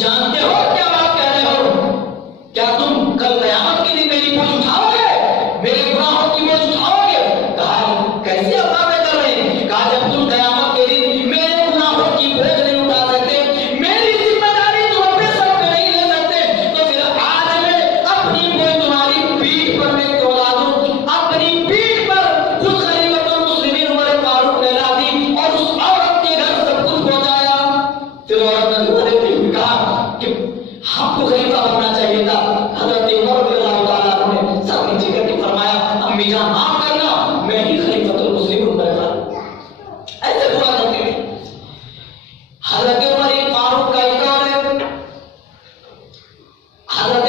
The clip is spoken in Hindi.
जानते हो क्या बात कह रहे हो? क्या तुम कल कयामत के दिन मेरी बोझ उठाओगे, मेरे गुनाहों की बोझ उठाओगे? कहा कैसे आप बातें कर रहे हैं? कहा जब तुम कयामत के दिन मेरे गुनाहों की बोझ नहीं उठा सकते, मेरी जिम्मेदारी तुम अपने सर पे नहीं ले सकते, तो फिर आज मैं अपनी बोझ तुम्हारी पीठ पर मैं क्यों ला दूं? अपनी पीठ पर खुद खलीफतुल मुस्लिमीन उमर फारूक ने ला दी और उस औरत के घर सब कुछ पहुंचाया। फिर औरत ने रो देती हुई कहा कि हमको खलीफा बनना चाहिए था। हजरत उमर रज़ियल्लाहु ताला अन्हु ने सर नीचे करके फरमाया, अम्मी जान माफ करना, मैं ही खलीफतुल मुस्लिमीन उमर फारूक। ऐसे दुआ करते थे। हजरत उमर फारूक का एक और है, हजरत